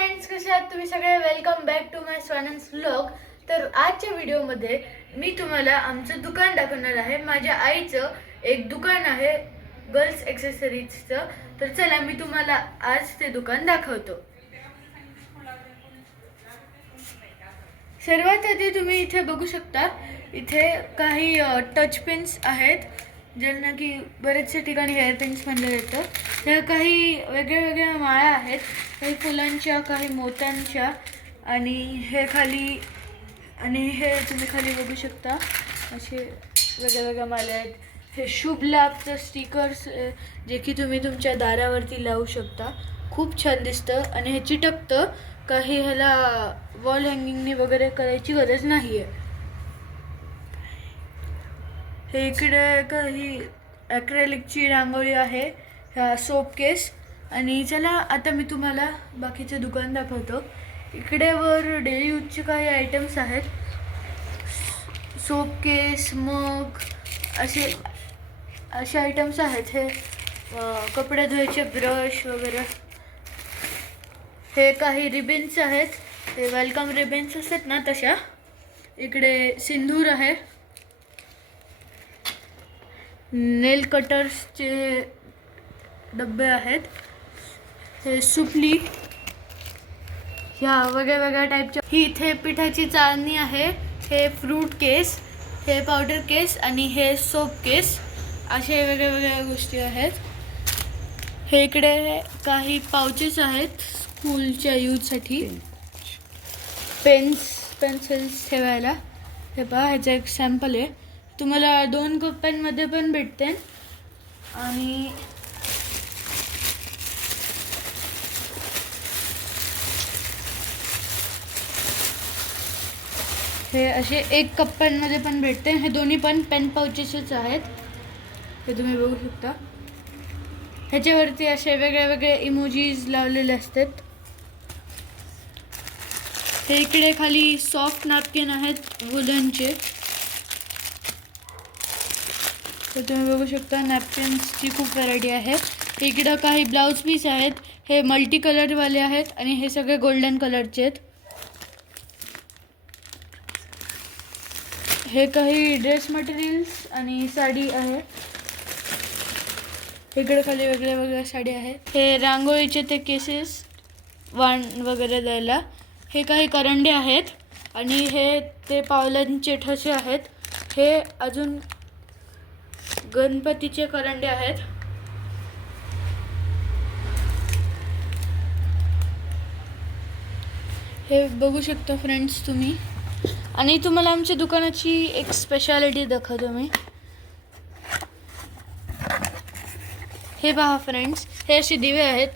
Friends कसे आहात तुम्ही? सगळे welcome back to my Swanand's vlog तर आजच्या व्हिडिओमध्ये मी तुम्हाला आमचं दुकान दाखवणार आहे. माझ्या आईचं एक दुकान आहे गर्ल्स एक्सेसरीजचं तर चला मी तुम्हाला आज ते दुकान दाखवतो. सर्वात आधी तुम्ही इथे बघू शकता इथे काही टच पेन्स आहेत. ज्यांना की बरेचशा ठिकाणी हेअरपिन्स म्हणलं जातं. त्या काही वेगळ्या वेगळ्या माळ्या आहेत. काही फुलांच्या काही मोत्यांच्या आणि हे खाली आणि हे तुम्ही खाली बघू शकता. असे वेगळ्या वेगळ्या माळ्या आहेत. हे शुभ लाभचं स्टिकर्स जे की तुम्ही तुमच्या दारावरती लावू शकता. खूप छान दिसतं आणि हे चिटकतं. काही ह्याला वॉल हँगिंगने वगैरे करायची गरज नाही आहे हे इकडे काही ॲक्रेलिकची रांगोळी आहे ह्या सोपकेस आणि चला आता मी तुम्हाला बाकीचे दुकान दाखवतो. इकडे वर डेली यूजचे काही आयटम्स आहेत. सोपकेस मग असे असे आयटम्स आहेत. हे कपडे धुवायचे ब्रश वगैरे. हे काही रिबिन्स आहेत. ते वेलकम रिबिन्स असतात ना तशा. इकडे सिंदूर आहे. नेल कटर्सचे डबे आहेत. हे सुपली ह्या वेगळ्या वेगळ्या टाईपच्या ही इथे पिठाची चाळणी आहे. हे फ्रूट केस हे पावडर केस आणि हे सोप केस असे वेगळ्या वेगळ्या गोष्टी आहेत. हे इकडे काही पाउचेस आहेत स्कूलच्या यूजसाठी पेन्स पेन्सिल्स ठेवायला. हे पहा ह्याचं एक सॅम्पल आहे. तुम्हाला दोन कप्प्यांमध्ये पण भेटते. आणि हे असे एक कप्प्यांमध्ये पण भेटते. हे दोन्ही पण पेन पाउचेसच आहेत. हे तुम्ही बघू शकता. ह्याच्यावरती असे वेगळे वेगळे इमोजीज लावलेले असतात. हे इकडे खाली सॉफ्ट नॅपकिन आहेत वुलनचे तर तुम्ही बघू शकता नॅपकिन्सची खूप व्हरायटी आहे. इकडं काही ब्लाऊज पीस आहेत हे मल्टी कलरवाले आहेत आणि हे सगळे गोल्डन कलरचे आहेत. हे काही ड्रेस मटेरियल्स आणि साडी आहे. इकडे खाली वेगळ्या वेगळ्या साडी आहेत. हे रांगोळीचे ते केसेस वाण वगैरे द्यायला. हे काही करंडे आहेत आणि हे ते पावलांचे ठसे आहेत. हे अजून गणपतीचे करंडे आहेत. हे बघू शकता फ्रेंड्स तुम्ही. आणि तुम्हाला आमच्या दुकानाची एक स्पेशालिटी दाखवतो मी. हे पहा फ्रेंड्स हे असे दिवे आहेत.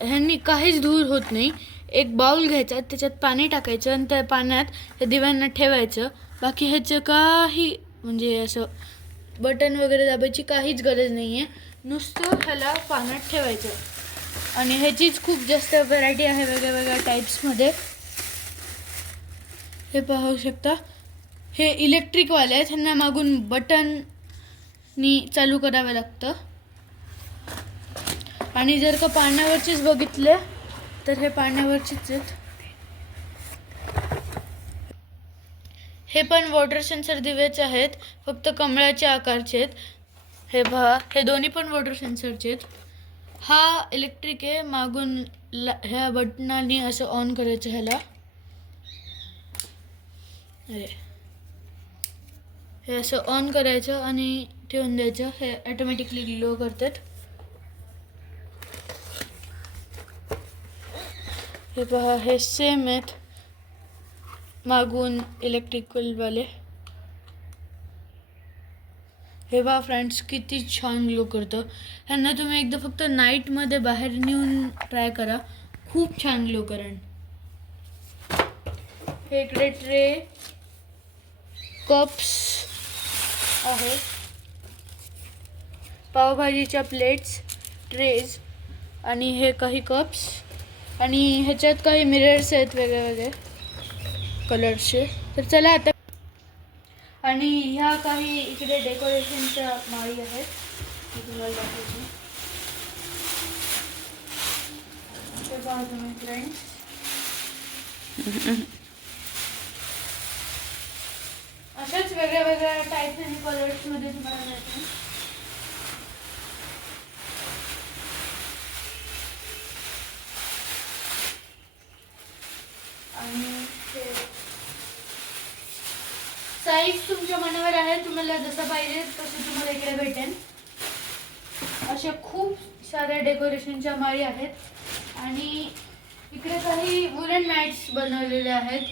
ह्यांनी काहीच धूर होत नाही. एक बाऊल घ्यायचा त्याच्यात पाणी टाकायचं आणि त्या पाण्यात हे दिव्यांना ठेवायचं. बाकी ह्याचं काही म्हणजे असं बटन वगैरे दाबायची काहीच गरज नाही आहे नुसतं ह्याला पाण्यात ठेवायचं. आणि ह्याचीच खूप जास्त व्हरायटी आहे वेगळ्या वेगळ्या टाईप्समध्ये हे पाहू शकता. हे इलेक्ट्रिकवाले आहेत. ह्यांना मागून बटननी चालू करावं लागतं. आणि जर का पाण्यावरचेच बघितले तर हे पाण्यावरचेच आहेत. हे पण वॉटर सेन्सर दिवेच आहेत फक्त कमळाच्या आकारचे आहेत. हे पहा हे दोन्ही पण वॉटर सेन्सरचे आहेत. हा इलेक्ट्रिक आहे मागून ला ह्या बटनाने असं ऑन करायचं ह्याला. अरे. हे असं ऑन करायचं आणि ठेवून द्यायचं हे ॲटोमॅटिकली ग्लो करतात. हे पहा हे सेम आहेत. मागून इलेक्ट्रिकलवाले हे बा फ्रेंड्स किती छान ग्लो करतं. ह्यांना तुम्ही एकदा फक्त नाईटमध्ये बाहेर नेऊन ट्राय करा. खूप छान ग्लो करेन. हे इकडे ट्रे कप्स आहे पावभाजीच्या प्लेट्स ट्रेज आणि हे काही कप्स आणि ह्याच्यात काही मिरर्स आहेत वेगळे वेगळे. कलर्सचे. तर चला आता. आणि ह्या काही इकडे डेकोरेशनच्या माळी आहेत. तुम्हाला दाखवते. अशाच वेगळ्या वेगळ्या टाईप्स आणि कलर्समध्ये तुम्हाला मिळतील आणि साईज तुमच्या मनावर आहे तुम्हाला जसं पाहिजे तसं तुम्हाला इकडे भेटेल अशा खूप साऱ्या डेकोरेशनच्या माळी आहेत. आणि इकडे काही वुलन मॅट्स बनवलेले आहेत.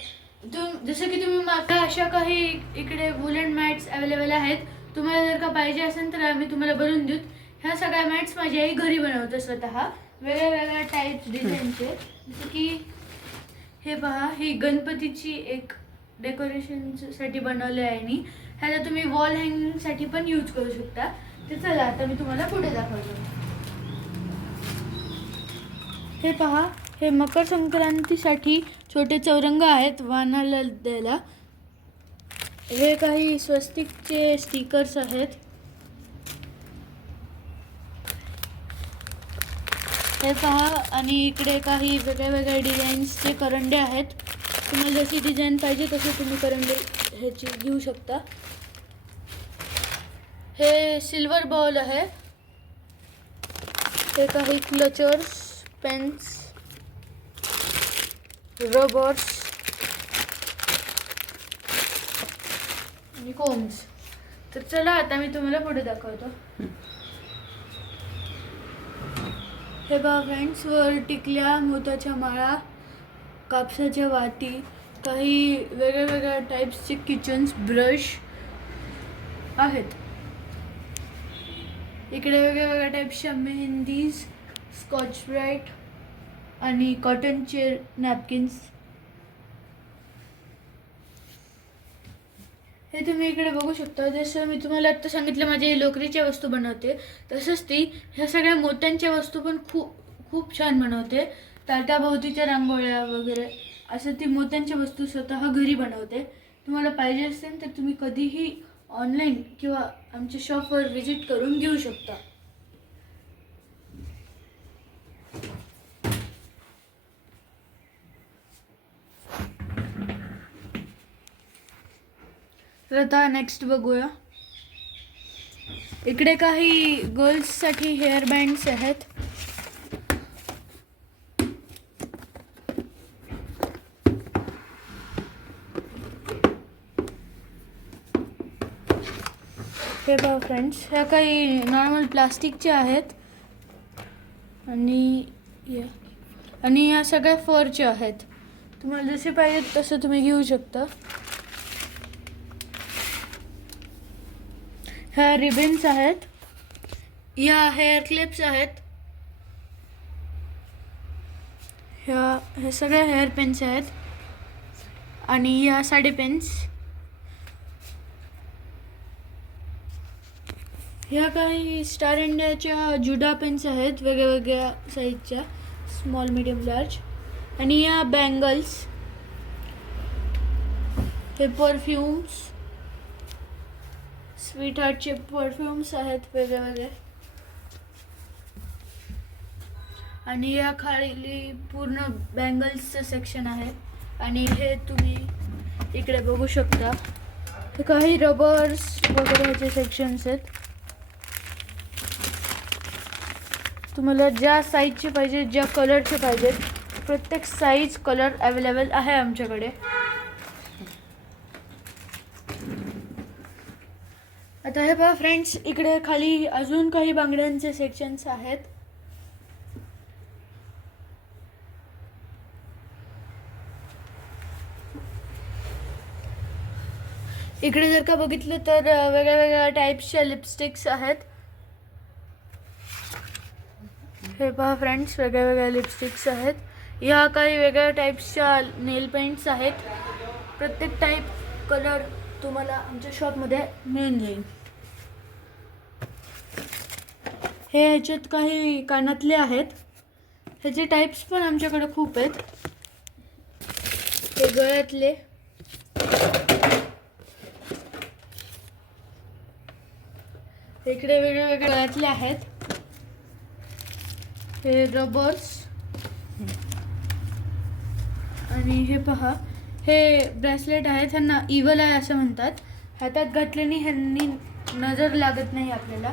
तुम जसं की तुम्ही मागता अशा काही इकडे वुलन मॅट्स अवेलेबल आहेत. तुम्हाला जर का पाहिजे असेल तर आम्ही तुम्हाला बनवून देऊ. ह्या सगळ्या मॅट्स माझी आई घरी बनवते स्वतः. वेगळ्या वेगळ्या टाईप्स डिझाईनचे जसं की हे पहा ही गणपतीची एक डेकोरेशनसाठी बनवले आहे आणि ह्याला तुम्ही वॉल हँगिंगसाठी पण यूज करू शकता. ते चला आता मी तुम्हाला पुढे दाखवतो. हे पहा हे मकर संक्रांतीसाठी छोटे चौरंग आहेत वाहनाला द्यायला. हे काही स्वस्तिकचे स्टिकर्स आहेत. हे पहा आणि इकडे काही वेगळ्या वेगळ्या डिझाईन्सचे करंडे आहेत. तुम्हाला जशी डिझाईन पाहिजे तशी तुम्ही करंडे ह्याची घेऊ शकता. हे सिल्वर बॉल आहे. हे काही क्लचर्स पेन्स रबर्स आणि कोम्स तर चला आता मी तुम्हाला पुढे दाखवतो. हे बघा फ्रेंड्स वर टिकल्या मोत्याच्या माळा. कापसाच्या वाती काही वेगळ्या वेगळ्या टाईप्सचे किचन्स ब्रश आहेत. इकडे वेगळ्या वेगळ्या टाईप्सच्या मेहंदीज स्कॉच ब्राईट आणि कॉटनचे नॅपकिन्स हे तुम्ही इकडे बघू शकता. जसं मी तुम्हाला आत्ता सांगितलं माझी लोकरीच्या वस्तू बनवते तसंच ती ह्या सगळ्या मोत्यांच्या वस्तू पण खूप खूप छान बनवते. ताटाभोवतीच्या रांगोळ्या वगैरे असं ती मोत्यांच्या वस्तू स्वतः घरी बनवते. तुम्हाला पाहिजे असेल तर तुम्ही कधीही ऑनलाईन किंवा आमच्या शॉपवर व्हिजिट करून घेऊ शकता. तर आता नेक्स्ट बघूया. इकडे काही गर्ल्ससाठी हेअर बँड्स आहेत. हे बघा फ्रेंड्स ह्या काही नॉर्मल प्लास्टिकच्या आहेत. आणि या आणि ह्या सगळ्या फरच्या आहेत. तुम्हाला जसे पाहिजेत तसं तुम्ही घेऊ शकता. ह्या रिबिन्स आहेत. ह्या हेअर क्लिप्स आहेत. ह्या ह्या सगळ्या हेअर पेन्स आहेत. आणि ह्या साडी पेन्स ह्या काही स्टार इंडियाच्या जुडा पेन्स आहेत वेगळ्या वेगळ्या साईजच्या स्मॉल मिडियम लार्ज आणि या बँगल्स हे परफ्युम्स स्वीट हार्टचे परफ्युम्स आहेत वेगळे वेगळे आणि या खाली पूर्ण बँगल्सचं सेक्शन आहे. आणि हे तुम्ही इकडे बघू शकता. हे काही रबर्स वगैरे ह्याचे सेक्शन्स आहेत. तुम्हाला ज्या साईजचे पाहिजे ज्या कलरचे पाहिजेत प्रत्येक साईज कलर अवेलेबल आहे आमच्याकडे. आता हे पहा फ्रेंड्स इकडे खाली अजून काही बांगड्यांचे सेक्शन्स आहेत. इकडे जर का बघितलं तर वेगळ्या वेगळ्या टाईप्सच्या लिपस्टिक्स आहेत. हे पहा फ्रेंड्स वेगळ्या वेगळ्या लिपस्टिक्स आहेत. ह्या काही वेगळ्या टाईप्सच्या नेल पेंट्स आहेत. प्रत्येक टाईप कलर तुम्हाला आमच्या शॉपमध्ये मिळून जाईल. हे ह्याच्यात काही कानातले आहेत. ह्याचे टाईप्स पण आमच्याकडे खूप आहेत. हे गळ्यातले. इकडे वेगळे वेगळे गळ्यातले आहेत. हे रबर्स. आणि हे पहा हे ब्रेसलेट आहे त्यांना इवल आहे असं म्हणतात. हातात घातल्याने ह्यांनी नजर लागत नाही आपल्याला.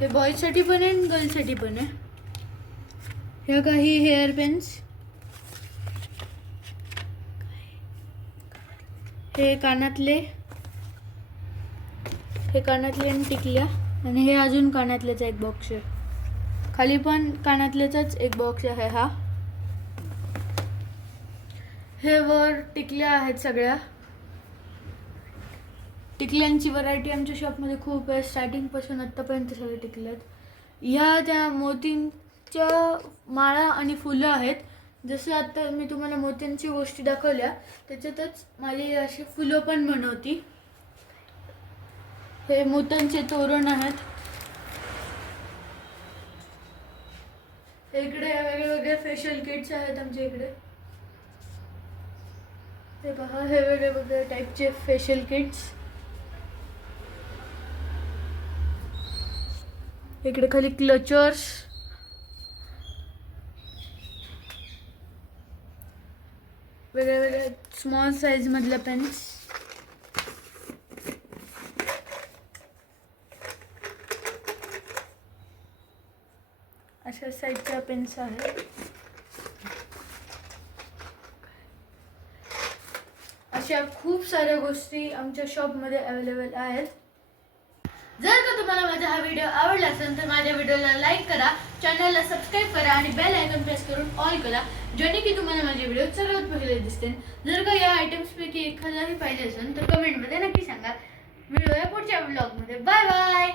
हे बॉयजसाठी पण आहे आणि गर्लसाठी पण आहे. ह्या काही हेअर पेन्स हे कानातले. हे कानातले आणि टिकल्या. आणि हे अजून कानातल्याचा एक बॉक्स आहे. खाली पण कानातल्याचाच एक बॉक्स आहे हा. हे वर टिकल्या आहेत सगळ्या. टिकल्यांची व्हरायटी आमच्या शॉपमध्ये खूप आहे. स्टार्टिंगपासून आत्तापर्यंत सगळे टिकल्यात ह्या त्या मोतींच्या माळा आणि फुलं आहेत. जसं आत्ता मी तुम्हाला मोत्यांची गोष्टी दाखवल्या त्याच्यातच माझी अशी फुलं पण बनवती. हे मोत्यांचे तोरण आहेत. इकडे वेगळे फेशियल किट्स आहेत आमच्या इकडे. ते पहा हे वेगळे वेगळे टाईपचे फेशियल किट्स इकडे खाली क्लचर्स वेगळ्या वेगळ्या स्मॉल साईजमधल्या पेन्स अशा साईजच्या पेन्स आहेत. अशा खूप साऱ्या गोष्टी आमच्या शॉपमध्ये अवेलेबल आहेत. जर का तुम्हाला माझा हा व्हिडिओ आवडला असेल तर माझ्या व्हिडिओला लाईक करा चॅनलला सबस्क्राईब करा आणि बेल आयकॉन प्रेस करून ऑल करा जेणे की तुम्हाला माझे व्हिडिओ सर्वात पहिले दिसतील जर का या आयटम्सपैकी एखादाही पाहिजे असेल तर कमेंटमध्ये नक्की सांगा. व्हिडिओ या पुढच्या ब्लॉगमध्ये बाय बाय